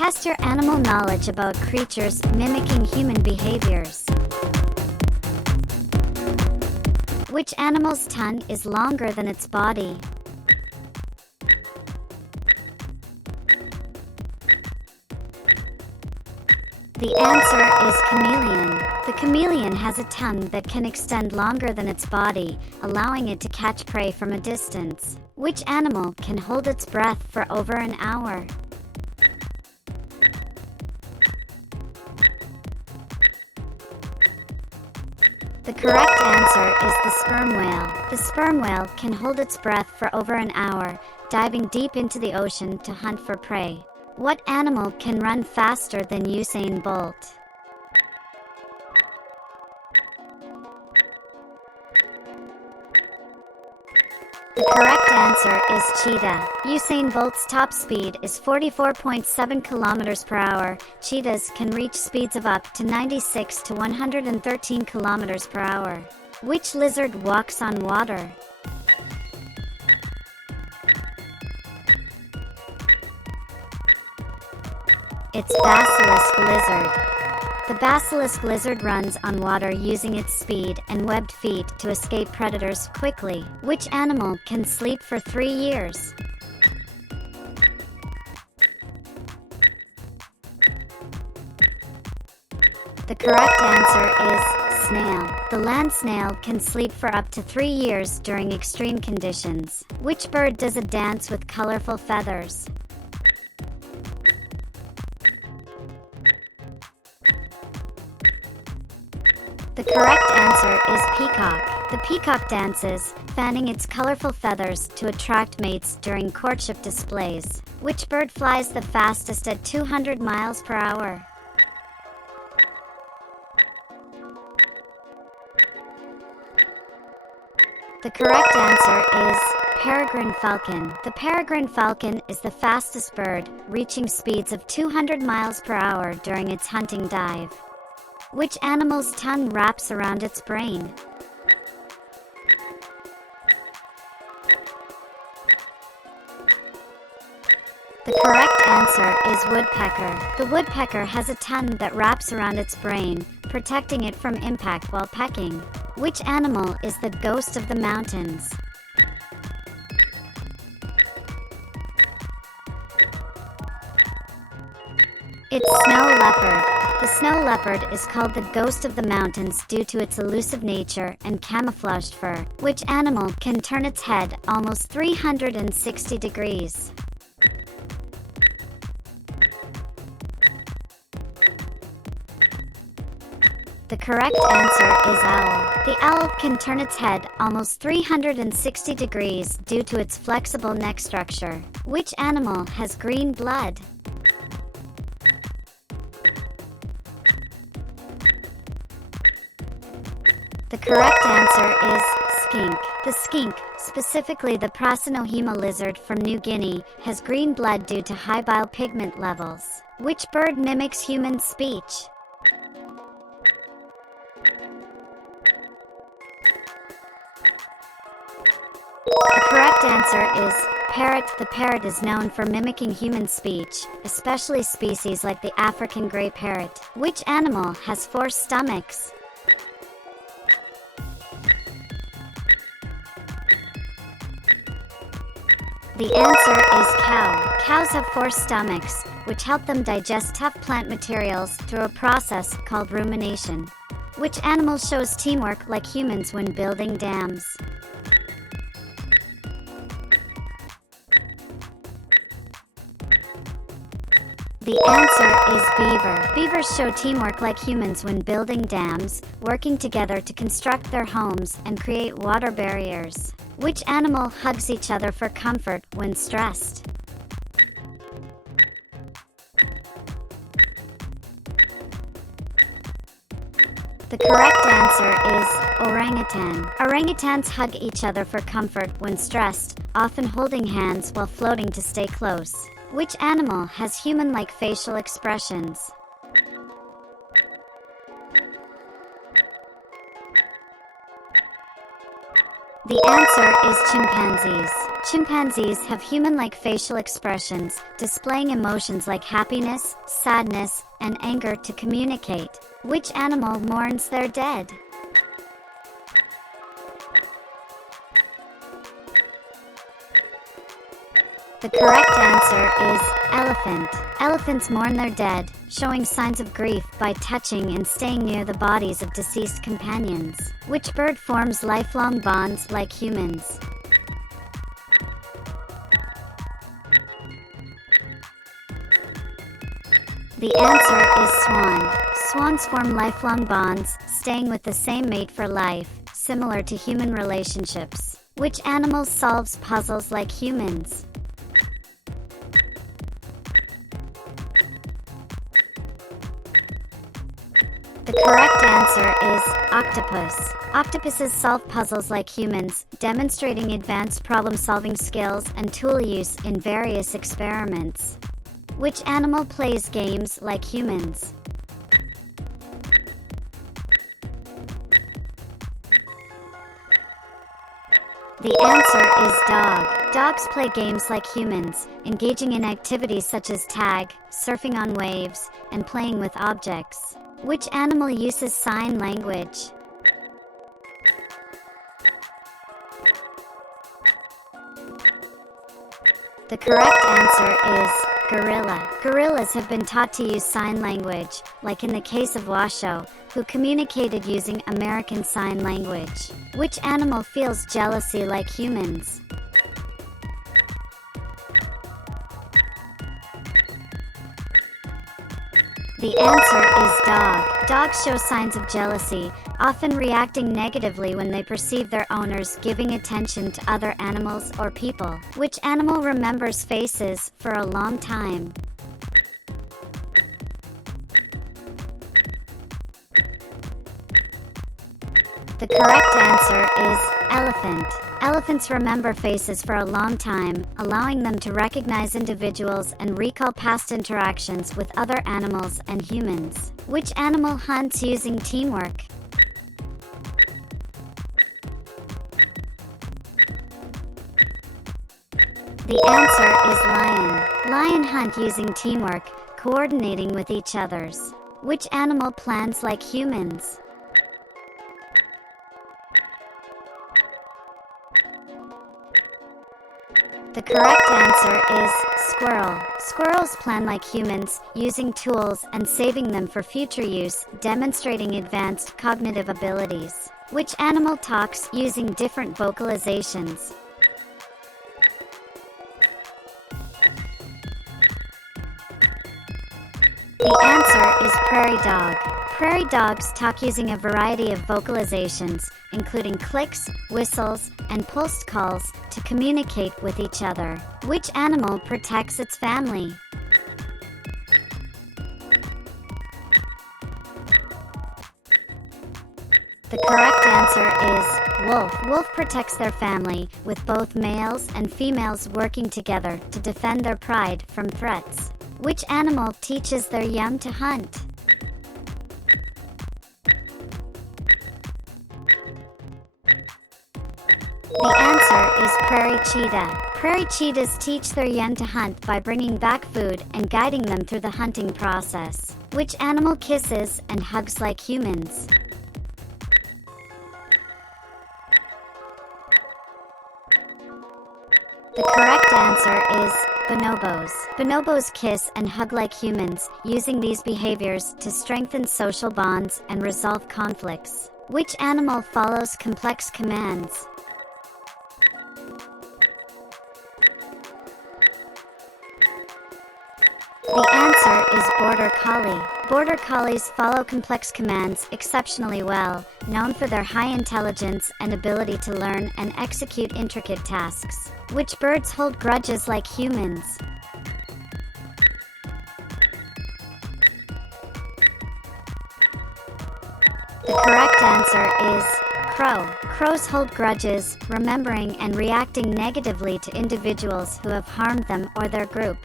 Test your animal knowledge about creatures mimicking human behaviors. Which animal's tongue is longer than its body? The answer is chameleon. The chameleon has a tongue that can extend longer than its body, allowing it to catch prey from a distance. Which animal can hold its breath for over an hour? The correct answer is the sperm whale. The sperm whale can hold its breath for over an hour, diving deep into the ocean to hunt for prey. What animal can run faster than Usain Bolt? The correct answer is cheetah. Usain Bolt's top speed is 44.7 kilometers per hour. Cheetahs can reach speeds of up to 96 to 113 kilometers per hour. Which lizard walks on water? It's basilisk lizard. The basilisk lizard runs on water using its speed and webbed feet to escape predators quickly. Which animal can sleep for 3 years? The correct answer is snail. The land snail can sleep for up to 3 years during extreme conditions. Which bird does a dance with colorful feathers? The correct answer is peacock. The peacock dances, fanning its colorful feathers to attract mates during courtship displays. Which bird flies the fastest at 200 miles per hour? The correct answer is peregrine falcon. The peregrine falcon is the fastest bird, reaching speeds of 200 miles per hour during its hunting dive. Which animal's tongue wraps around its brain? The correct answer is woodpecker. The woodpecker has a tongue that wraps around its brain, protecting it from impact while pecking. Which animal is the ghost of the mountains? It's snow leopard. The snow leopard is called the ghost of the mountains due to its elusive nature and camouflaged fur. Which animal can turn its head almost 360 degrees? The correct answer is owl. The owl can turn its head almost 360 degrees due to its flexible neck structure. Which animal has green blood? The correct answer is skink. The skink, specifically the Prasinohema lizard from New Guinea, has green blood due to high bile pigment levels. Which bird mimics human speech? The correct answer is parrot. The parrot is known for mimicking human speech, especially species like the African gray parrot. Which animal has 4 stomachs? The answer is cow. Cows have 4 stomachs, which help them digest tough plant materials through a process called rumination. Which animal shows teamwork like humans when building dams? The answer is beaver. Beavers show teamwork like humans when building dams, working together to construct their homes and create water barriers. Which animal hugs each other for comfort when stressed? The correct answer is orangutan. Orangutans hug each other for comfort when stressed, often holding hands while floating to stay close. Which animal has human-like facial expressions? The answer is chimpanzees. Chimpanzees have human-like facial expressions, displaying emotions like happiness, sadness, and anger to communicate. Which animal mourns their dead? The correct answer is elephant. Elephants mourn their dead, showing signs of grief by touching and staying near the bodies of deceased companions. Which bird forms lifelong bonds like humans? The answer is swan. Swans form lifelong bonds, staying with the same mate for life, similar to human relationships. Which animal solves puzzles like humans? The correct answer is octopus. Octopuses solve puzzles like humans, demonstrating advanced problem-solving skills and tool use in various experiments. Which animal plays games like humans? The answer is dog. Dogs play games like humans, engaging in activities such as tag, surfing on waves, and playing with objects. Which animal uses sign language? The correct answer is gorilla. Gorillas have been taught to use sign language, like in the case of Washoe, who communicated using American Sign Language. Which animal feels jealousy like humans? The answer is dog. Dogs show signs of jealousy, often reacting negatively when they perceive their owners giving attention to other animals or people. Which animal remembers faces for a long time? The correct answer is elephant. Elephants remember faces for a long time, allowing them to recognize individuals and recall past interactions with other animals and humans. Which animal hunts using teamwork? The answer is lion. Lion hunt using teamwork, coordinating with each others. Which animal plans like humans? The correct answer is squirrel. Squirrels plan like humans, using tools and saving them for future use, demonstrating advanced cognitive abilities. Which animal talks using different vocalizations? The answer is prairie dog. Prairie dogs talk using a variety of vocalizations, including clicks, whistles, and pulsed calls, to communicate with each other. Which animal protects its family? The correct answer is wolf. Wolf protects their family, with both males and females working together to defend their pride from threats. Which animal teaches their young to hunt? The answer is prairie cheetah. Prairie cheetahs teach their young to hunt by bringing back food and guiding them through the hunting process. Which animal kisses and hugs like humans? The correct answer is bonobos. Bonobos kiss and hug like humans, using these behaviors to strengthen social bonds and resolve conflicts. Which animal follows complex commands? The answer is border collie. Border collies follow complex commands exceptionally well, known for their high intelligence and ability to learn and execute intricate tasks. Which birds hold grudges like humans? The correct answer is crow. Crows hold grudges, remembering and reacting negatively to individuals who have harmed them or their group.